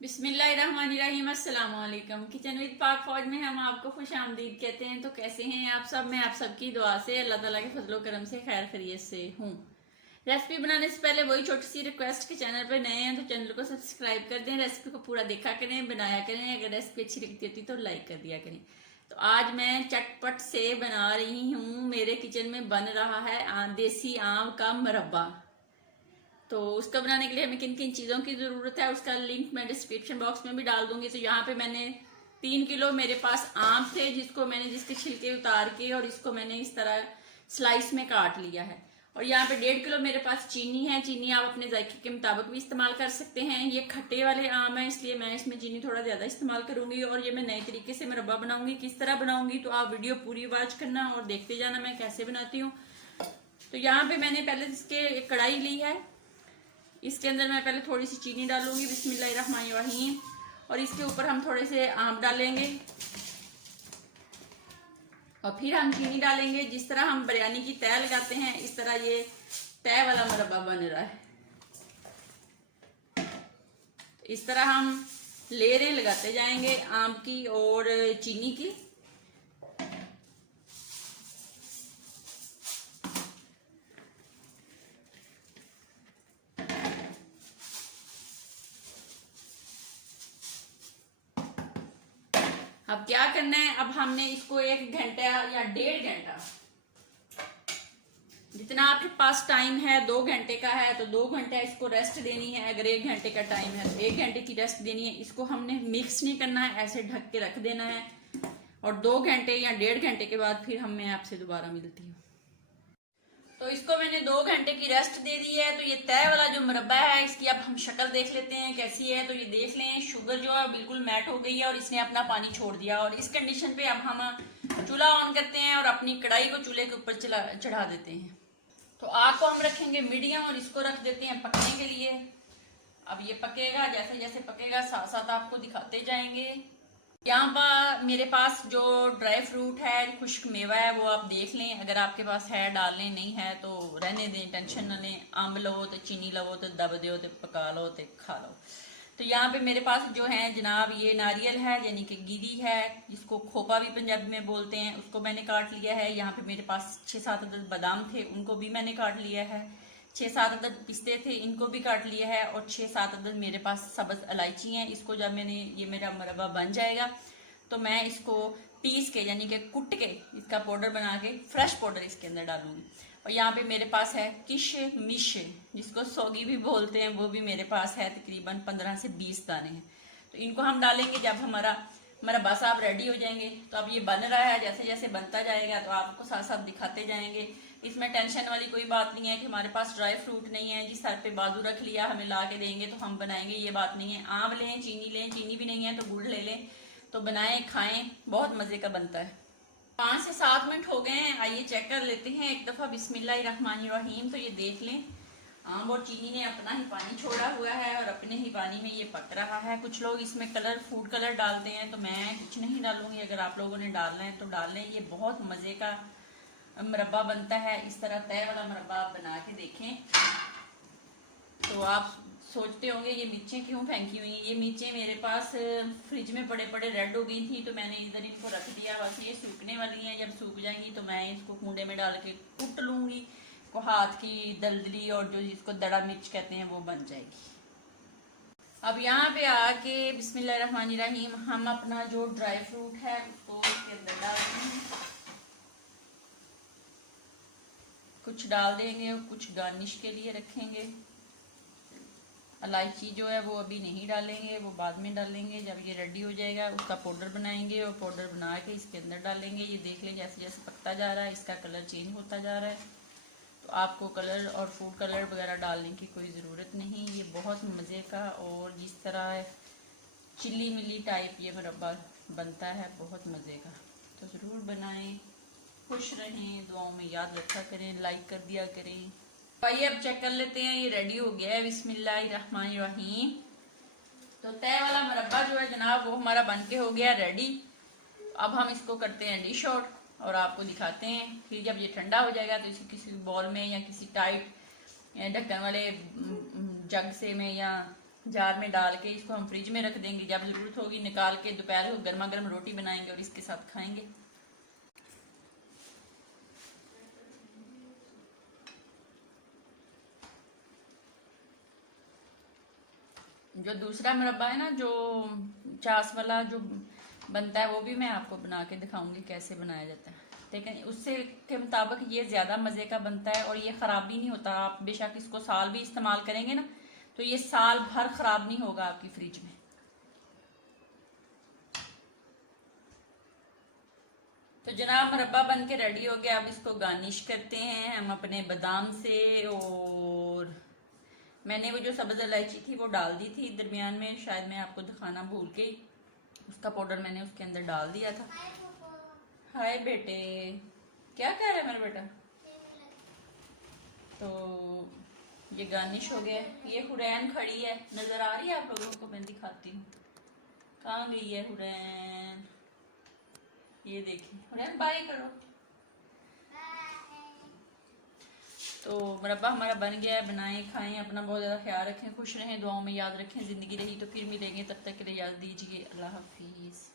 बिस्मिल्लाहिर्रहमानिर्रहीम। अस्सलाम वालेकुम। किचन विद पाक फौज में हम आपको खुश आमदीद कहते हैं। तो कैसे हैं आप सब? मैं आप सबकी दुआ से अल्लाह ताला के फजलो करम से खैर खैरियत से हूँ। रेसिपी बनाने से पहले वही छोटी सी रिक्वेस्ट कि चैनल पर नए हैं तो चैनल को सब्सक्राइब कर दें, रेसिपी को पूरा देखा करें, बनाया करें। अगर रेसिपी अच्छी लगती होती तो लाइक कर दिया करें। तो आज मैं चटपट से बना रही हूँ। मेरे किचन में बन रहा है देसी आम का मुरब्बा। तो उसका बनाने के लिए हमें किन किन चीज़ों की ज़रूरत है उसका लिंक मैं डिस्क्रिप्शन बॉक्स में भी डाल दूंगी। तो यहाँ पे मैंने 3 किलो मेरे पास आम थे जिसको मैंने जिसके छिलके उतार के और इसको मैंने इस तरह स्लाइस में काट लिया है। और यहाँ पे 1.5 किलो मेरे पास चीनी है। चीनी आप अपने जायके के मुताबिक भी इस्तेमाल कर सकते हैं। ये खट्टे वाले आम है इसलिए मैं इसमें चीनी थोड़ा ज़्यादा इस्तेमाल करूंगी। और ये मैं नए तरीके से मुरब्बा बनाऊंगी। किस तरह बनाऊंगी तो आप वीडियो पूरी वॉच करना और देखते जाना मैं कैसे बनाती हूँ। तो यहाँ पे मैंने पहले इसके कढ़ाई ली है। इसके अंदर मैं पहले थोड़ी सी चीनी डालूंगी बिस्मिल्लाहिर्रहमानिर्रहीम। और इसके ऊपर हम थोड़े से आम डालेंगे और फिर हम चीनी डालेंगे। जिस तरह हम बिरयानी की तय लगाते हैं इस तरह ये तय वाला मुरब्बा बन रहा है। इस तरह हम लेयरें लगाते जाएंगे आम की और चीनी की। अब क्या करना है, अब हमने इसको 1 घंटा या 1.5 घंटा, जितना आपके पास टाइम है, 2 घंटे का है तो 2 घंटा इसको रेस्ट देनी है। अगर 1 घंटे का टाइम है तो 1 घंटे की रेस्ट देनी है। इसको हमने मिक्स नहीं करना है, ऐसे ढक के रख देना है। और 2 घंटे या 1.5 घंटे के बाद फिर मैं आपसे दोबारा मिलती हूँ। तो इसको मैंने 2 घंटे की रेस्ट दे दी है। तो ये तय वाला जो मुरब्बा है इसकी अब हम शक्ल देख लेते हैं कैसी है। तो ये देख लें, शुगर जो है बिल्कुल मैट हो गई है और इसने अपना पानी छोड़ दिया। और इस कंडीशन पे अब हम चूल्हा ऑन करते हैं और अपनी कढ़ाई को चूल्हे के ऊपर चढ़ा देते हैं। तो आग को हम रखेंगे मीडियम और इसको रख देते हैं पकने के लिए। अब ये पकेगा, जैसे जैसे पकेगा साथ साथ आपको दिखाते जाएंगे। यहाँ पर मेरे पास जो ड्राई फ्रूट है, खुश्क मेवा है, वो आप देख लें। अगर आपके पास है डाल लें, नहीं है तो रहने दें, टेंशन न लें। आम लो तो चीनी लो तो दब दो तो पका लो तो खा लो। तो यहाँ पे मेरे पास जो है जनाब ये नारियल है यानी कि गिरी है, जिसको खोपा भी पंजाबी में बोलते हैं, उसको मैंने काट लिया है। यहाँ पे मेरे पास 6-7 अदद बादाम थे, उनको भी मैंने काट लिया है। 6-7 अदद पिस्ते थे, इनको भी काट लिया है। और 6-7 अदद मेरे पास सब्ज इलायची हैं। इसको जब मैंने ये मेरा मुरब्बा बन जाएगा तो मैं इसको पीस के यानी कि कुट के इसका पाउडर बना के फ्रेश पाउडर इसके अंदर डालूंगी। और यहाँ पे मेरे पास है किश मिश, जिसको सौगी भी बोलते हैं, वो भी मेरे पास है। तकरीबन 15 से 20 दाने हैं। तो इनको हम डालेंगे जब हमारा मुरब्बा साहब रेडी हो जाएंगे। तो अब ये बन रहा है, जैसे जैसे बनता जाएगा तो आपको साथ साथ दिखाते जाएंगे। इसमें टेंशन वाली कोई बात नहीं है कि हमारे पास ड्राई फ्रूट नहीं है, जिस सर पे बाजू रख लिया हमें ला के देंगे तो हम बनाएंगे, ये बात नहीं है। आम लें, चीनी लें, चीनी भी नहीं है तो गुड़ ले लें, तो बनाएं खाएं, बहुत मजे का बनता है। 5 से 7 मिनट हो गए हैं, आइए चेक कर लेते हैं एक दफा बिस्मिल्लाहिर्रहमानिर्रहीम। तो ये देख लें आम और चीनी ने अपना ही पानी छोड़ा हुआ है और अपने ही पानी में ये पक रहा है। कुछ लोग इसमें कलर, फूड कलर डालते हैं, तो मैं कुछ नहीं डालूंगी। अगर आप लोगों ने डालना है तो डाल लें। ये बहुत मजे का मुरब्बा बनता है। इस तरह तय वाला मुरब्बा आप बना के देखें। तो आप सोचते होंगे ये मिर्चें क्यों फेंकी हुई हैं। ये मिर्चें मेरे पास फ्रिज में पड़े पड़े रेड हो गई थी तो मैंने इधर इनको रख दिया। बस ये सूखने वाली हैं, जब सूख जाएंगी तो मैं इसको कूड़े में डाल के कुट लूंगी। को हाथ की दलदली और जो जिसको दड़ा मिर्च कहते हैं वो बन जाएगी। अब यहाँ पे आके बिस्मिल्लाहिर्रहमानिर्रहीम हम अपना जो ड्राई फ्रूट है उसको इसके अंदर डालते हैं। कुछ डाल देंगे और कुछ गार्निश के लिए रखेंगे। इलायची जो है वो अभी नहीं डालेंगे, वो बाद में डालेंगे जब ये रेडी हो जाएगा। उसका पाउडर बनाएंगे और पाउडर बना के इसके अंदर डालेंगे। ये देख लें जैसे जैसे पकता जा रहा है इसका कलर चेंज होता जा रहा है। तो आपको कलर और फूड कलर वगैरह डालने की कोई ज़रूरत नहीं। ये बहुत मज़े का और जिस तरह चिल्ली मिली टाइप ये मुरब्बा बनता है, बहुत मज़े का। तो ज़रूर बनाएं, खुश रहें, दुआओं में याद रखा करें, लाइक कर दिया करें। आइए अब चेक कर लेते हैं, ये रेडी हो गया है बिस्मिल्लाहिर्रहमानिर्रहीम। तो तय वाला मुरब्बा जो है जनाब वो हमारा बन के हो गया रेडी। अब हम इसको करते हैं डिश आउट और आपको दिखाते हैं। फिर जब ये ठंडा हो जाएगा तो इसे किसी बॉल में या किसी टाइट ढक्कन वाले जग से में या जार में डाल के इसको हम फ्रिज में रख देंगे, जब ज़रूरत होगी निकाल के दोपहर को गर्मा गर्म रोटी बनाएंगे और इसके साथ खाएंगे। जो दूसरा मुरब्बा है ना, जो चास वाला जो बनता है, वो भी मैं आपको बना के दिखाऊंगी कैसे बनाया जाता है। लेकिन उससे के मुताबिक ये ज़्यादा मज़े का बनता है और ये ख़राब भी नहीं होता। आप बेशक इसको साल भी इस्तेमाल करेंगे ना, तो ये साल भर ख़राब नहीं होगा आपकी फ्रिज में। तो जनाब मुरब्बा बन के रेडी हो गया। अब इसको गार्निश करते हैं हम अपने बादाम से, और मैंने वो जो सब्ज़ इलायची थी वो डाल दी थी दरमियान में, शायद मैं आपको दिखाना भूल के, उसका पाउडर मैंने उसके अंदर डाल दिया था। हाय बेटे, क्या कह रहा है मेरा बेटा? तो ये गार्निश हो गया। ये हुरैन खड़ी है, नजर आ रही है आप लोगों को? मैं दिखाती हूँ कहाँ गई है हुरैन। ये देखिए हुरैन, बाय करो। तो मुरब्बा हमारा बन गया है। बनाएं, खाएं, अपना बहुत ज़्यादा ख्याल रखें, खुश रहें, दुआओं में याद रखें। ज़िंदगी रही तो फिर मिलेंगे, तब तक के लिए याद दीजिए। अल्लाह हाफिज़।